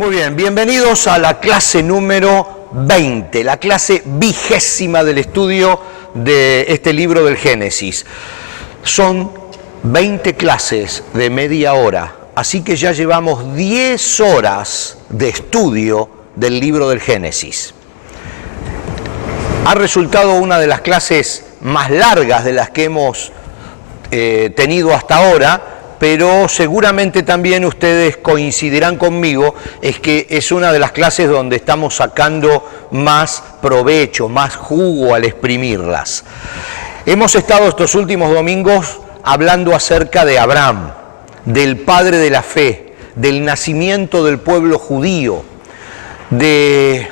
Muy bien, bienvenidos a la clase número 20, la clase 20ª del estudio de este libro del Génesis. Son 20 clases de media hora, así que ya llevamos 10 horas de estudio del libro del Génesis. Ha resultado una de las clases más largas de las que hemos tenido hasta ahora, pero seguramente también ustedes coincidirán conmigo, es que es una de las clases donde estamos sacando más provecho, más jugo al exprimirlas. Hemos estado estos últimos domingos hablando acerca de Abraham, del padre de la fe, del nacimiento del pueblo judío, de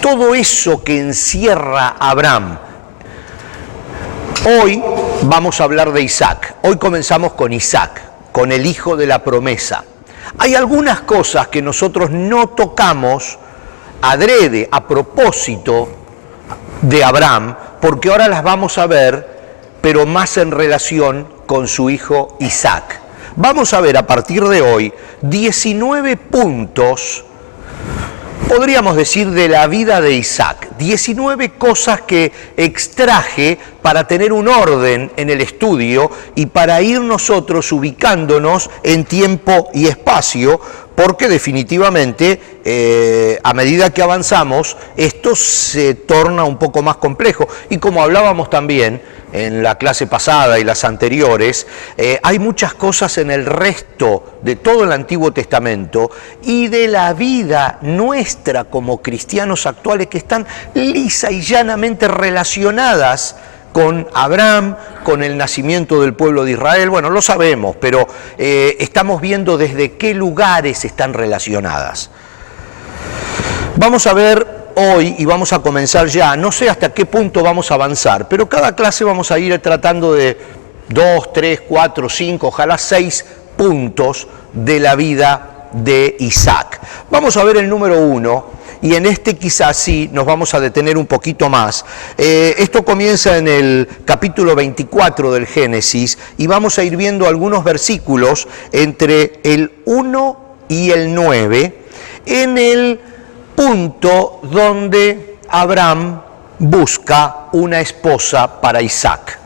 todo eso que encierra Abraham. Hoy vamos a hablar de Isaac. Hoy comenzamos con Isaac, con el hijo de la promesa. Hay algunas cosas que nosotros no tocamos adrede, a propósito de Abraham, porque ahora las vamos a ver, pero más en relación con su hijo Isaac. Vamos a ver a partir de hoy 19 puntos, podríamos decir, de la vida de Isaac. 19 cosas que extraje para tener un orden en el estudio y para ir nosotros ubicándonos en tiempo y espacio, porque definitivamente a medida que avanzamos esto se torna un poco más complejo. Y como hablábamos también en la clase pasada y las anteriores, hay muchas cosas en el resto de todo el Antiguo Testamento y de la vida nuestra como cristianos actuales que están lisa y llanamente relacionadas con Abraham, con el nacimiento del pueblo de Israel. Bueno, lo sabemos, pero estamos viendo desde qué lugares están relacionadas. Vamos a ver hoy, y vamos a comenzar ya, no sé hasta qué punto vamos a avanzar, pero cada clase vamos a ir tratando de 2, 3, 4, 5, ojalá 6 puntos de la vida de Isaac. Vamos a ver el número 1, y en este quizás sí nos vamos a detener un poquito más. Esto comienza en el capítulo 24 del Génesis, y vamos a ir viendo algunos versículos entre el 1 y el 9, en el punto donde Abraham busca una esposa para Isaac.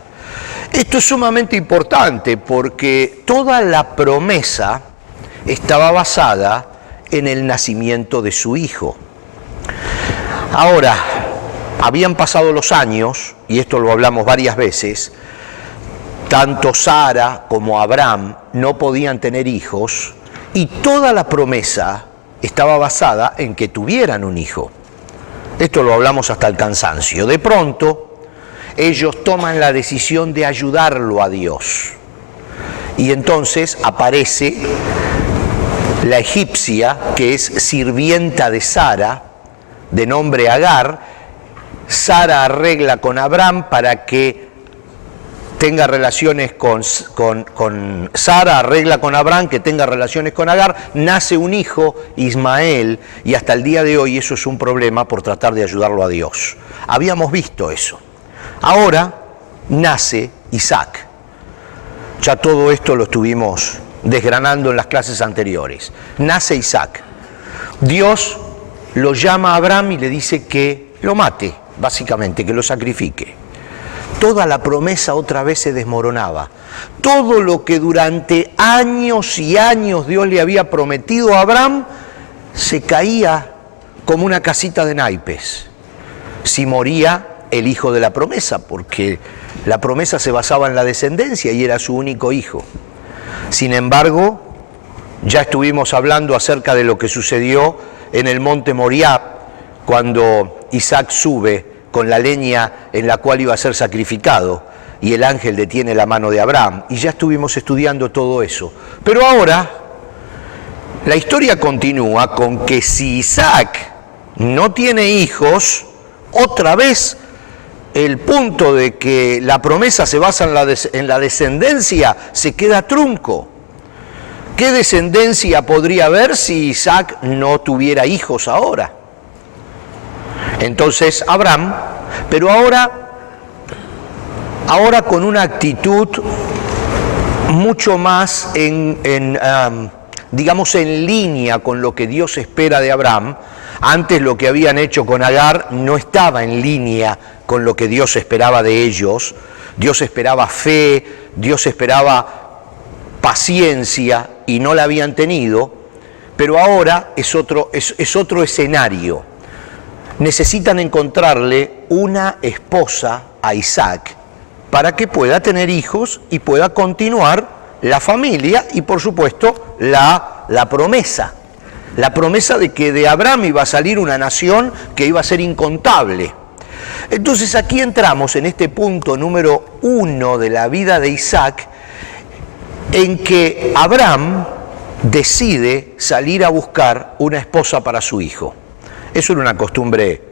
Esto es sumamente importante porque toda la promesa estaba basada en el nacimiento de su hijo. Ahora, habían pasado los años, y esto lo hablamos varias veces, tanto Sara como Abraham no podían tener hijos, y toda la promesa estaba basada en que tuvieran un hijo. Esto lo hablamos hasta el cansancio. De pronto, ellos toman la decisión de ayudarlo a Dios. Y entonces aparece la egipcia, que es sirvienta de Sara, de nombre Agar. Sara arregla con Abraham para que tenga relaciones con Sara, arregla con Abraham que tenga relaciones con Agar, nace un hijo, Ismael, y hasta el día de hoy eso es un problema por tratar de ayudarlo a Dios. Habíamos visto eso. Ahora nace Isaac. Ya todo esto lo estuvimos desgranando en las clases anteriores. Nace Isaac. Dios lo llama a Abraham y le dice que lo mate, básicamente, que lo sacrifique. Toda la promesa otra vez se desmoronaba. Todo lo que durante años y años Dios le había prometido a Abraham se caía como una casita de naipes. Si moría el hijo de la promesa, porque la promesa se basaba en la descendencia y era su único hijo. Sin embargo, ya estuvimos hablando acerca de lo que sucedió en el monte Moriah, cuando Isaac sube con la leña en la cual iba a ser sacrificado, y el ángel detiene la mano de Abraham, y ya estuvimos estudiando todo eso. Pero ahora, la historia continúa con que si Isaac no tiene hijos, otra vez el punto de que la promesa se basa en la descendencia se queda trunco. ¿Qué descendencia podría haber si Isaac no tuviera hijos ahora? Entonces Abraham, pero ahora con una actitud mucho más digamos, en línea con lo que Dios espera de Abraham. Antes lo que habían hecho con Agar no estaba en línea con lo que Dios esperaba de ellos. Dios esperaba fe, Dios esperaba paciencia y no la habían tenido, pero ahora es otro escenario. Necesitan encontrarle una esposa a Isaac para que pueda tener hijos y pueda continuar la familia y, por supuesto, la promesa. La promesa de que de Abraham iba a salir una nación que iba a ser incontable. Entonces aquí entramos en este punto número 1 de la vida de Isaac, en que Abraham decide salir a buscar una esposa para su hijo. Eso era una costumbre,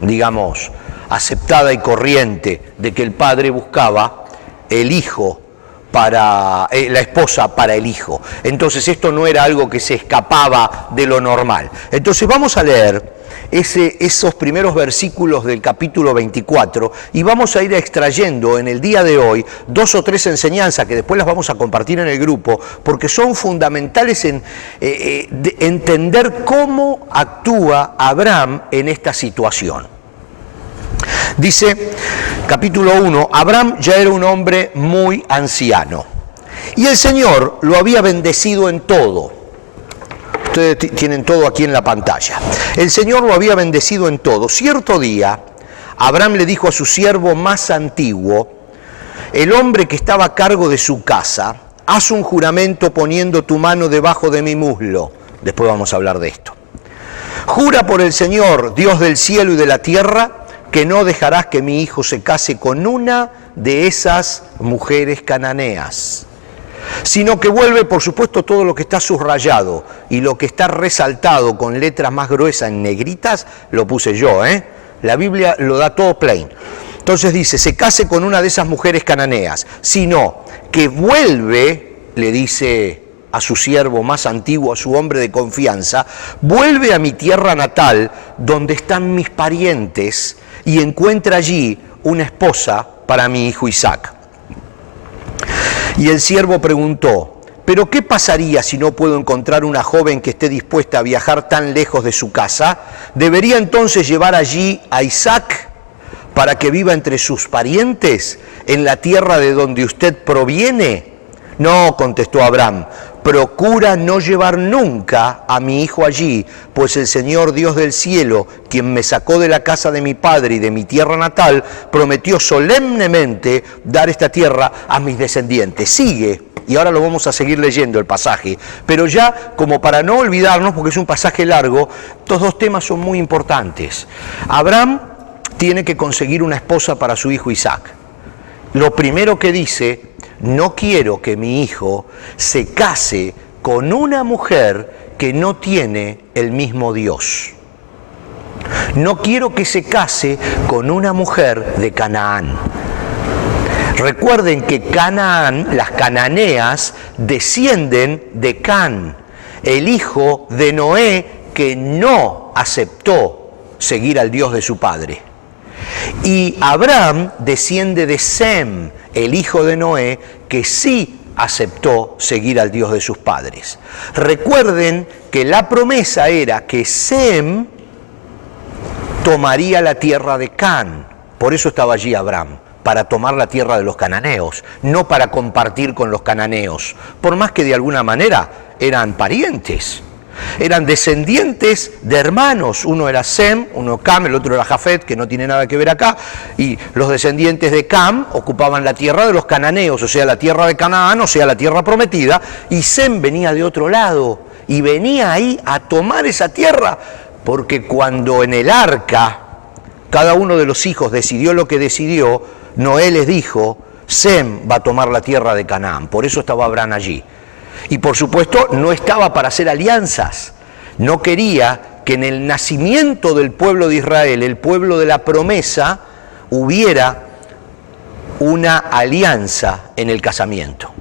digamos, aceptada y corriente, de que el padre buscaba el hijo para la esposa para el hijo. Entonces esto no era algo que se escapaba de lo normal. Entonces vamos a leer esos primeros versículos del capítulo 24 y vamos a ir extrayendo en el día de hoy 2 o 3 enseñanzas que después las vamos a compartir en el grupo, porque son fundamentales en entender cómo actúa Abraham en esta situación. Dice, capítulo 1, Abraham ya era un hombre muy anciano y el Señor lo había bendecido en todo. Ustedes tienen todo aquí en la pantalla. El Señor lo había bendecido en todo. Cierto día, Abraham le dijo a su siervo más antiguo, el hombre que estaba a cargo de su casa, haz un juramento poniendo tu mano debajo de mi muslo. Después vamos a hablar de esto. Jura por el Señor, Dios del cielo y de la tierra, que no dejarás que mi hijo se case con una de esas mujeres cananeas, sino que vuelve, por supuesto, todo lo que está subrayado y lo que está resaltado con letras más gruesas en negritas, lo puse yo, La Biblia lo da todo plain. Entonces dice, se case con una de esas mujeres cananeas, sino que vuelve, le dice a su siervo más antiguo, a su hombre de confianza, vuelve a mi tierra natal, donde están mis parientes, y encuentra allí una esposa para mi hijo Isaac. Y el siervo preguntó, ¿pero qué pasaría si no puedo encontrar una joven que esté dispuesta a viajar tan lejos de su casa? ¿Debería entonces llevar allí a Isaac para que viva entre sus parientes en la tierra de donde usted proviene? No, contestó Abraham, procura no llevar nunca a mi hijo allí, pues el Señor Dios del cielo, quien me sacó de la casa de mi padre y de mi tierra natal, prometió solemnemente dar esta tierra a mis descendientes. Sigue, y ahora lo vamos a seguir leyendo el pasaje, pero ya como para no olvidarnos, porque es un pasaje largo, estos dos temas son muy importantes. Abraham tiene que conseguir una esposa para su hijo Isaac. Lo primero que dice, no quiero que mi hijo se case con una mujer que no tiene el mismo Dios. No quiero que se case con una mujer de Canaán. Recuerden que Canaán, las cananeas, descienden de Can, el hijo de Noé que no aceptó seguir al Dios de su padre. Y Abraham desciende de Sem, el hijo de Noé, que sí aceptó seguir al Dios de sus padres. Recuerden que la promesa era que Sem tomaría la tierra de Can. Por eso estaba allí Abraham, para tomar la tierra de los cananeos, no para compartir con los cananeos, por más que de alguna manera eran parientes. Eran descendientes de hermanos, uno era Sem, uno Cam, el otro era Jafet, que no tiene nada que ver acá, y los descendientes de Cam ocupaban la tierra de los cananeos, o sea, la tierra de Canaán, o sea, la tierra prometida, y Sem venía de otro lado, y venía ahí a tomar esa tierra, porque cuando en el arca cada uno de los hijos decidió lo que decidió, Noé les dijo, Sem va a tomar la tierra de Canaán, por eso estaba Abraham allí. Y por supuesto no estaba para hacer alianzas, no quería que en el nacimiento del pueblo de Israel, el pueblo de la promesa, hubiera una alianza en el casamiento.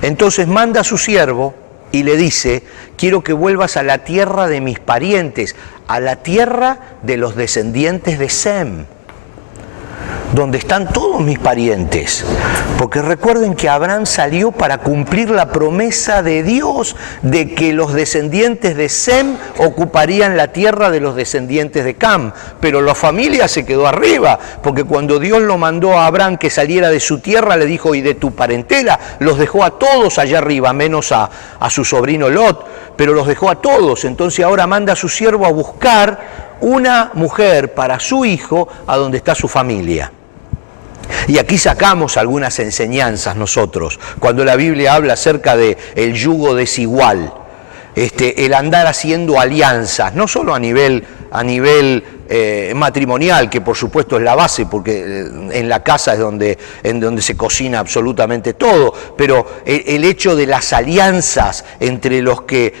Entonces manda a su siervo y le dice, quiero que vuelvas a la tierra de mis parientes, a la tierra de los descendientes de Sem. donde están todos mis parientes. Porque recuerden que Abraham salió para cumplir la promesa de Dios de que los descendientes de Sem ocuparían la tierra de los descendientes de Cam. Pero la familia se quedó arriba, porque cuando Dios lo mandó a Abraham que saliera de su tierra, le dijo, y de tu parentela, los dejó a todos allá arriba, menos a su sobrino Lot, pero los dejó a todos. Entonces ahora manda a su siervo a buscar una mujer para su hijo a donde está su familia. Y aquí sacamos algunas enseñanzas nosotros, cuando la Biblia habla acerca de el yugo desigual, el andar haciendo alianzas, no solo a nivel matrimonial, que por supuesto es la base, porque en la casa es en donde se cocina absolutamente todo, pero el hecho de las alianzas entre los que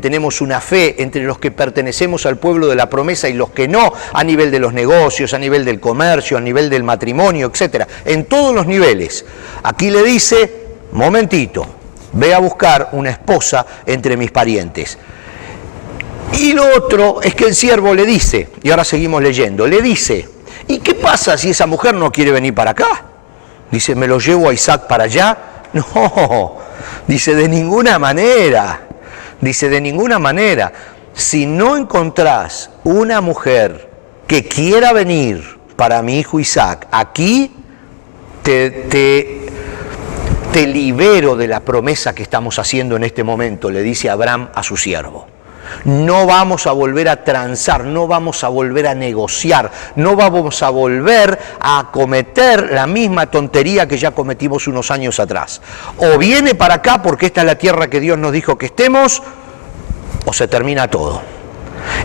tenemos una fe, entre los que pertenecemos al pueblo de la promesa y los que no, a nivel de los negocios, a nivel del comercio, a nivel del matrimonio, etcétera, en todos los niveles. Aquí le dice, momentito, ve a buscar una esposa entre mis parientes. Y lo otro es que el siervo le dice, y ahora seguimos leyendo, le dice, ¿y qué pasa si esa mujer no quiere venir para acá? Dice, ¿me lo llevo a Isaac para allá? No, dice, de ninguna manera. Dice, de ninguna manera. Si no encontrás una mujer que quiera venir para mi hijo Isaac, aquí te libero de la promesa que estamos haciendo en este momento, le dice Abraham a su siervo. No vamos a volver a transar, no vamos a volver a negociar, no vamos a volver a cometer la misma tontería que ya cometimos unos años atrás. O viene para acá porque esta es la tierra que Dios nos dijo que estemos, o se termina todo.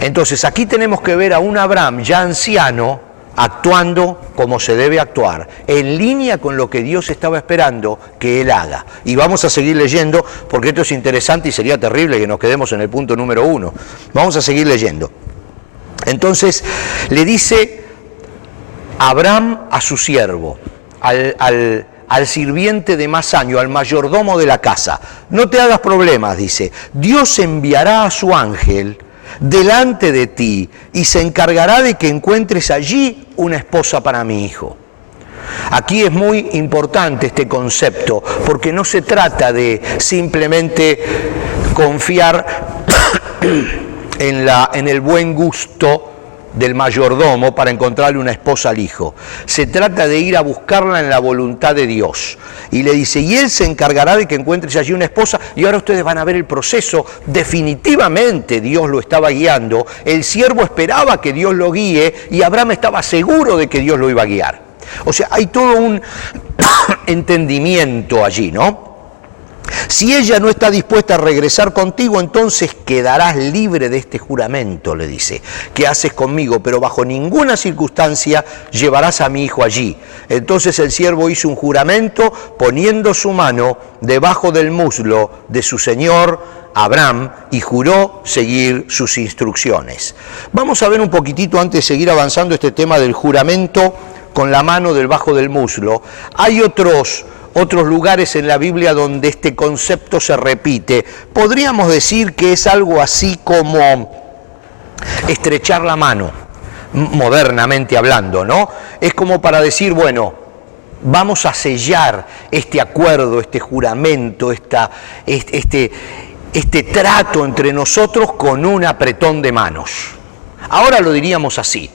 Entonces aquí tenemos que ver a un Abraham ya anciano, actuando como se debe actuar, en línea con lo que Dios estaba esperando que él haga. Y vamos a seguir leyendo, porque esto es interesante y sería terrible que nos quedemos en el punto número 1. Vamos a seguir leyendo. Entonces le dice Abraham a su siervo, al sirviente de más año, al mayordomo de la casa, no te hagas problemas, dice, Dios enviará a su ángel delante de ti y se encargará de que encuentres allí una esposa para mi hijo. Aquí es muy importante este concepto, porque no se trata de simplemente confiar en el buen gusto del mayordomo para encontrarle una esposa al hijo. Se trata de ir a buscarla en la voluntad de Dios. Y le dice, y él se encargará de que encuentres allí una esposa. Y ahora ustedes van a ver el proceso. Definitivamente Dios lo estaba guiando. El siervo esperaba que Dios lo guíe y Abraham estaba seguro de que Dios lo iba a guiar. O sea, hay todo un entendimiento allí, ¿no? Si ella no está dispuesta a regresar contigo, entonces quedarás libre de este juramento, le dice, que haces conmigo, pero bajo ninguna circunstancia llevarás a mi hijo allí. Entonces el siervo hizo un juramento poniendo su mano debajo del muslo de su señor Abraham y juró seguir sus instrucciones. Vamos a ver un poquitito antes de seguir avanzando este tema del juramento con la mano debajo del muslo. Hay otros lugares en la Biblia donde este concepto se repite. Podríamos decir que es algo así como estrechar la mano, modernamente hablando, ¿no? Es como para decir, bueno, vamos a sellar este acuerdo, este juramento, este trato entre nosotros con un apretón de manos. Ahora lo diríamos así.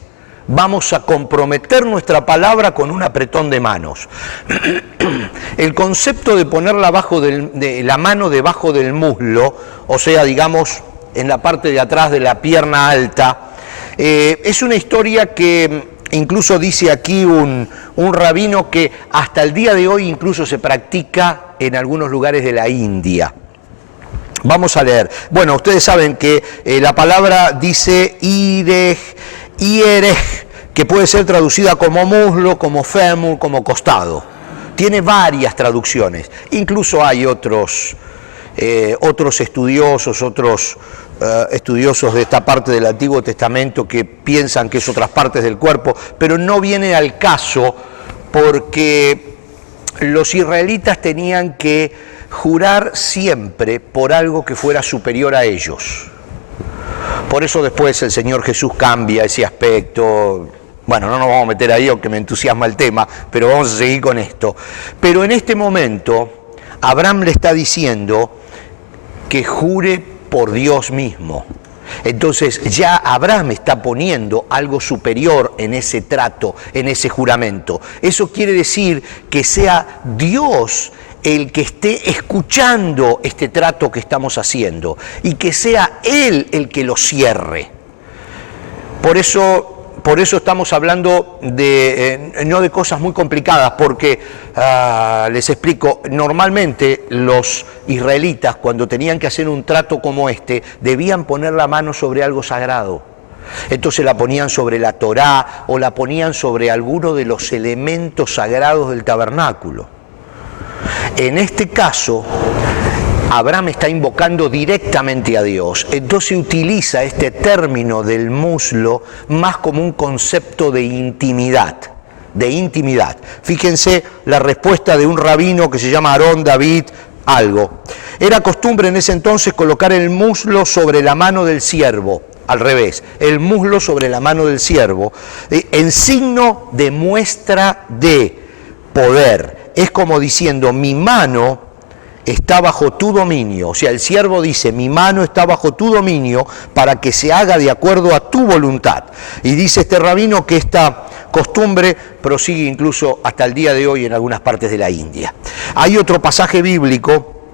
Vamos a comprometer nuestra palabra con un apretón de manos. El concepto de poner la mano debajo del muslo, o sea, digamos, en la parte de atrás de la pierna alta, es una historia que incluso dice aquí un rabino que hasta el día de hoy incluso se practica en algunos lugares de la India. Vamos a leer. Bueno, ustedes saben que la palabra dice Ierej, que puede ser traducida como muslo, como fémur, como costado. Tiene varias traducciones. Incluso hay otros estudiosos, estudiosos de esta parte del Antiguo Testamento que piensan que es otras partes del cuerpo, pero no viene al caso porque los israelitas tenían que jurar siempre por algo que fuera superior a ellos. Por eso después el Señor Jesús cambia ese aspecto Bueno, no nos vamos a meter ahí, aunque me entusiasma el tema, pero vamos a seguir con esto. Pero en este momento, Abraham le está diciendo que jure por Dios mismo. Entonces ya Abraham está poniendo algo superior en ese trato, en ese juramento. Eso quiere decir que sea Dios el que esté escuchando este trato que estamos haciendo y que sea Él el que lo cierre. Por eso estamos hablando no de cosas muy complicadas, porque les explico, normalmente los israelitas cuando tenían que hacer un trato como este, debían poner la mano sobre algo sagrado. Entonces la ponían sobre la Torá o la ponían sobre alguno de los elementos sagrados del tabernáculo. En este caso, Abraham está invocando directamente a Dios, entonces utiliza este término del muslo más como un concepto de intimidad. Fíjense la respuesta de un rabino que se llama Aarón David algo. Era costumbre en ese entonces colocar el muslo sobre la mano del siervo, al revés, el muslo sobre la mano del siervo, en signo de muestra de poder. Es como diciendo, mi mano está bajo tu dominio. O sea, el siervo dice, mi mano está bajo tu dominio para que se haga de acuerdo a tu voluntad. Y dice este rabino que esta costumbre prosigue incluso hasta el día de hoy en algunas partes de la India. Hay otro pasaje bíblico,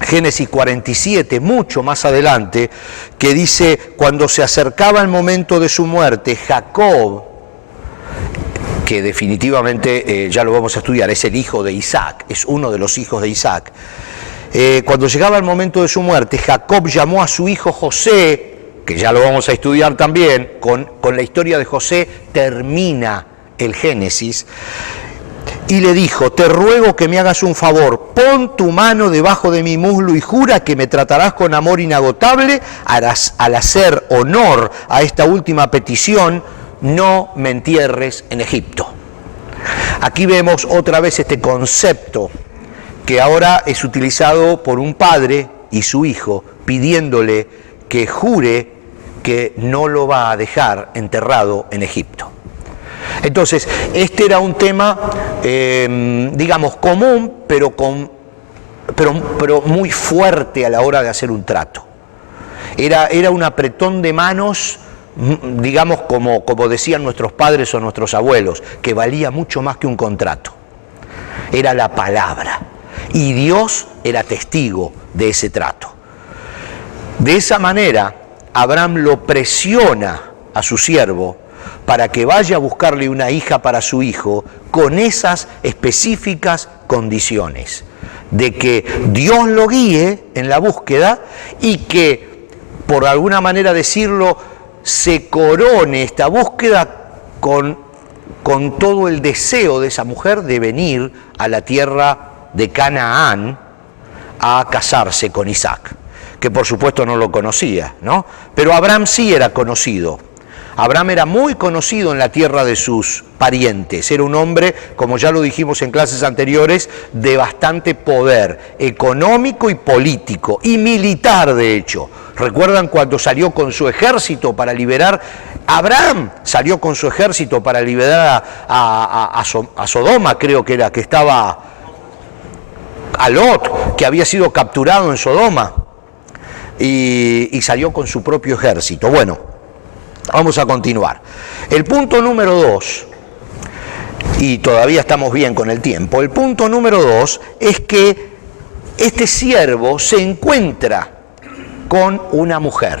Génesis 47, mucho más adelante, que dice, cuando se acercaba el momento de su muerte, Jacob, que definitivamente ya lo vamos a estudiar, es el hijo de Isaac, es uno de los hijos de Isaac. Cuando llegaba el momento de su muerte, Jacob llamó a su hijo José, que ya lo vamos a estudiar también, con la historia de José termina el Génesis, y le dijo, te ruego que me hagas un favor, pon tu mano debajo de mi muslo y jura que me tratarás con amor inagotable al hacer honor a esta última petición, no me entierres en Egipto. Aquí vemos otra vez este concepto que ahora es utilizado por un padre y su hijo pidiéndole que jure que no lo va a dejar enterrado en Egipto. Entonces, este era un tema, digamos, común, pero muy fuerte a la hora de hacer un trato. Era un apretón de manos, digamos, como decían nuestros padres o nuestros abuelos, que valía mucho más que un contrato. Era la palabra. Y Dios era testigo de ese trato. De esa manera, Abraham lo presiona a su siervo para que vaya a buscarle una hija para su hijo con esas específicas condiciones, de que Dios lo guíe en la búsqueda y que, por alguna manera decirlo, se corone esta búsqueda con todo el deseo de esa mujer de venir a la tierra de Canaán a casarse con Isaac, que por supuesto no lo conocía, ¿no? Pero Abraham sí era conocido. Abraham era muy conocido en la tierra de sus parientes. Era un hombre, como ya lo dijimos en clases anteriores, de bastante poder económico y político, y militar de hecho. ¿Recuerdan cuando salió con su ejército para liberar? Abraham salió con su ejército para liberar a Sodoma, creo que era, que estaba a Lot, que había sido capturado en Sodoma, y salió con su propio ejército. Bueno, vamos a continuar. El punto número 2, y todavía estamos bien con el tiempo, el punto número 2 es que este siervo se encuentra con una mujer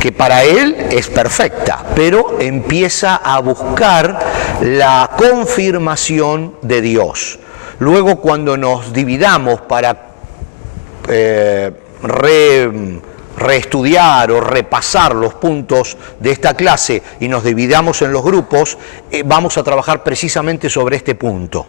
que para él es perfecta, pero empieza a buscar la confirmación de Dios. Luego, cuando nos dividamos para reestudiar o repasar los puntos de esta clase y nos dividamos en los grupos, vamos a trabajar precisamente sobre este punto.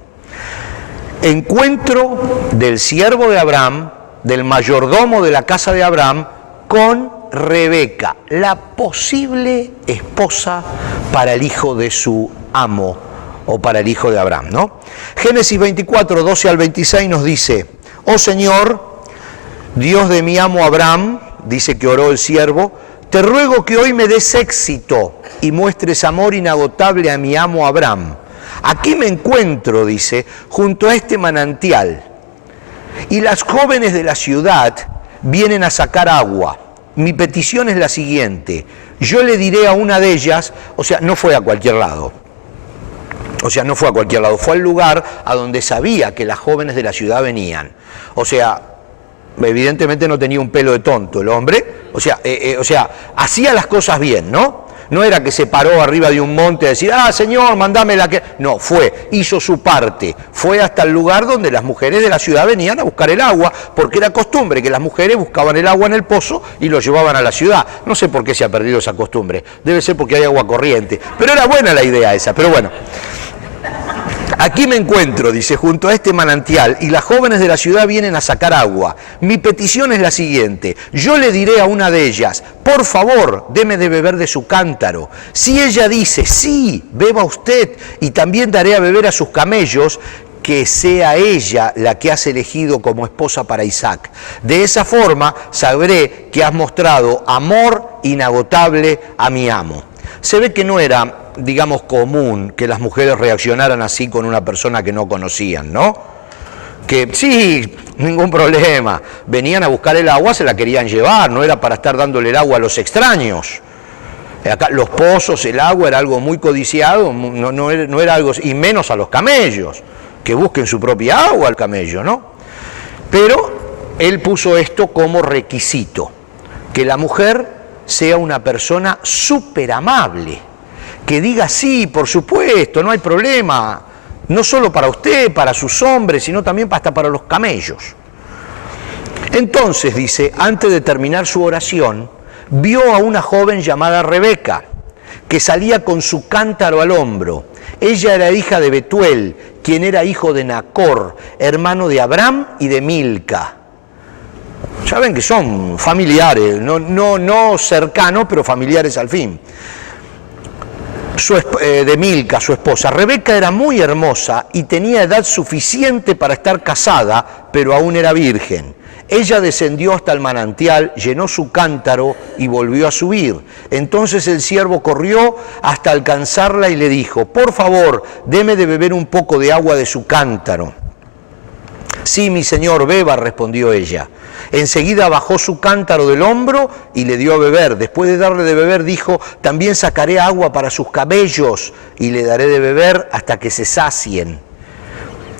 Encuentro del siervo de Abraham, del mayordomo de la casa de Abraham, con Rebeca, la posible esposa para el hijo de su amo o para el hijo de Abraham, ¿no? Génesis 24, 12 al 26 nos dice, oh Señor, Dios de mi amo Abraham, dice que oró el siervo, te ruego que hoy me des éxito y muestres amor inagotable a mi amo Abraham. Aquí me encuentro, dice, junto a este manantial, y las jóvenes de la ciudad vienen a sacar agua. Mi petición es la siguiente: yo le diré a una de ellas, o sea, no fue a cualquier lado, fue al lugar a donde sabía que las jóvenes de la ciudad venían. O sea, evidentemente no tenía un pelo de tonto el hombre, o sea, hacía las cosas bien, ¿no? No era que se paró arriba de un monte a decir, señor, mandame la que... No, hizo su parte, fue hasta el lugar donde las mujeres de la ciudad venían a buscar el agua, porque era costumbre que las mujeres buscaban el agua en el pozo y lo llevaban a la ciudad. No sé por qué se ha perdido esa costumbre, debe ser porque hay agua corriente, pero era buena la idea esa, pero bueno. Aquí me encuentro, dice, junto a este manantial, y las jóvenes de la ciudad vienen a sacar agua. Mi petición es la siguiente: yo le diré a una de ellas, por favor, deme de beber de su cántaro. Si ella dice, sí, beba usted, y también daré a beber a sus camellos, que sea ella la que has elegido como esposa para Isaac. De esa forma sabré que has mostrado amor inagotable a mi amo. Se ve que no era, digamos, común que las mujeres reaccionaran así con una persona que no conocían, ¿no? Que sí, ningún problema, venían a buscar el agua, se la querían llevar, no era para estar dándole el agua a los extraños. Acá los pozos, el agua era algo muy codiciado, no era algo, y menos a los camellos, que busquen su propia agua al camello, ¿no? Pero él puso esto como requisito, que la mujer sea una persona súper amable, que diga sí, por supuesto, no hay problema, no solo para usted, para sus hombres, sino también hasta para los camellos. Entonces, dice, antes de terminar su oración, vio a una joven llamada Rebeca, que salía con su cántaro al hombro. Ella era hija de Betuel, quien era hijo de Nacor, hermano de Abraham y de Milca. Ya ven que son familiares, no cercanos, pero familiares al fin. De Milca, su esposa. Rebeca era muy hermosa y tenía edad suficiente para estar casada, pero aún era virgen. Ella descendió hasta el manantial, llenó su cántaro y volvió a subir. Entonces el siervo corrió hasta alcanzarla y le dijo, por favor, deme de beber un poco de agua de su cántaro. Sí, mi señor, beba, respondió ella. Enseguida bajó su cántaro del hombro y le dio a beber. Después de darle de beber dijo, también sacaré agua para sus cabellos y le daré de beber hasta que se sacien.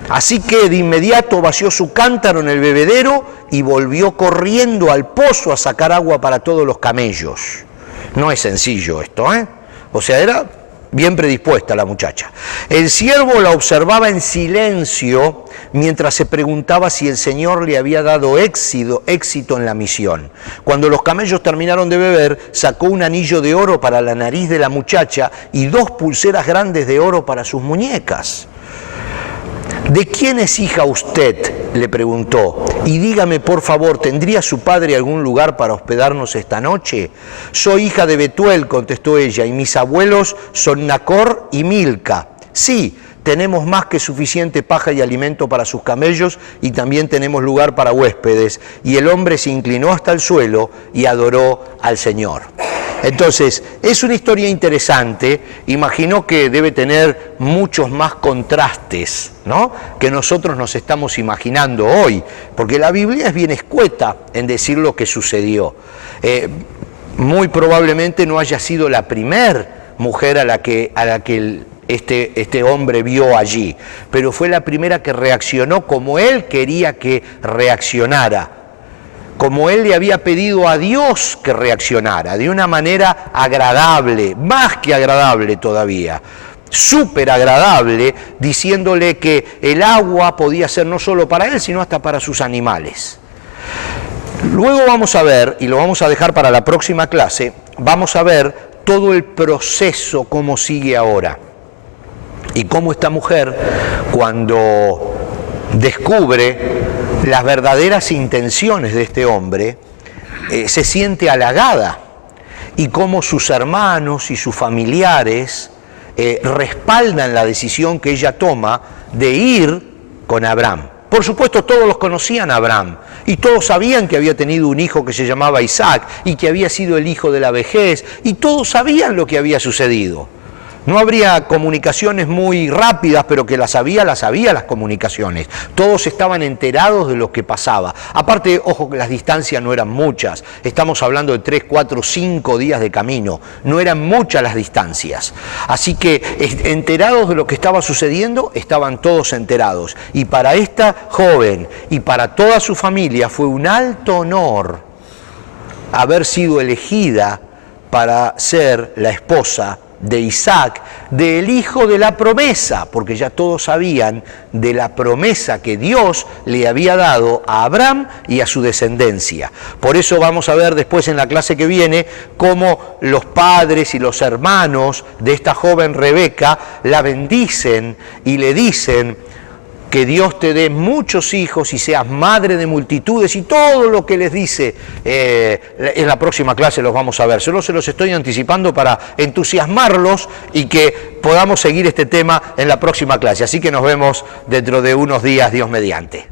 Así que de inmediato vació su cántaro en el bebedero y volvió corriendo al pozo a sacar agua para todos los camellos. No es sencillo esto, ¿eh? O sea, era bien predispuesta la muchacha. El siervo la observaba en silencio mientras se preguntaba si el Señor le había dado éxito en la misión. Cuando los camellos terminaron de beber, sacó un anillo de oro para la nariz de la muchacha y 2 pulseras grandes de oro para sus muñecas. ¿De quién es hija usted?, le preguntó. Y dígame, por favor, ¿tendría su padre algún lugar para hospedarnos esta noche? Soy hija de Betuel, contestó ella, y mis abuelos son Nacor y Milca. Sí, tenemos más que suficiente paja y alimento para sus camellos y también tenemos lugar para huéspedes. Y el hombre se inclinó hasta el suelo y adoró al Señor. Entonces, es una historia interesante, imagino que debe tener muchos más contrastes, ¿no?, que nosotros nos estamos imaginando hoy, porque la Biblia es bien escueta en decir lo que sucedió. Muy probablemente no haya sido la primer mujer a la que este hombre vio allí, pero fue la primera que reaccionó como él quería que reaccionara, como él le había pedido a Dios que reaccionara, de una manera agradable, más que agradable todavía, súper agradable, diciéndole que el agua podía ser no solo para él, sino hasta para sus animales. Luego vamos a ver, y lo vamos a dejar para la próxima clase, vamos a ver todo el proceso, cómo sigue ahora, y cómo esta mujer, cuando descubre las verdaderas intenciones de este hombre, se siente halagada, y cómo sus hermanos y sus familiares respaldan la decisión que ella toma de ir con Abraham. Por supuesto, todos los conocían a Abraham y todos sabían que había tenido un hijo que se llamaba Isaac y que había sido el hijo de la vejez y todos sabían lo que había sucedido. No habría comunicaciones muy rápidas, pero que las había las comunicaciones. Todos estaban enterados de lo que pasaba. Aparte, ojo, que las distancias no eran muchas. Estamos hablando de 3, 4, 5 días de camino. No eran muchas las distancias. Así que, enterados de lo que estaba sucediendo, estaban todos enterados. Y para esta joven y para toda su familia fue un alto honor haber sido elegida para ser la esposa de Isaac, del hijo de la promesa, porque ya todos sabían de la promesa que Dios le había dado a Abraham y a su descendencia. Por eso vamos a ver después en la clase que viene cómo los padres y los hermanos de esta joven Rebeca la bendicen y le dicen: que Dios te dé muchos hijos y seas madre de multitudes, y todo lo que les dice en la próxima clase los vamos a ver. Solo se los estoy anticipando para entusiasmarlos y que podamos seguir este tema en la próxima clase. Así que nos vemos dentro de unos días, Dios mediante.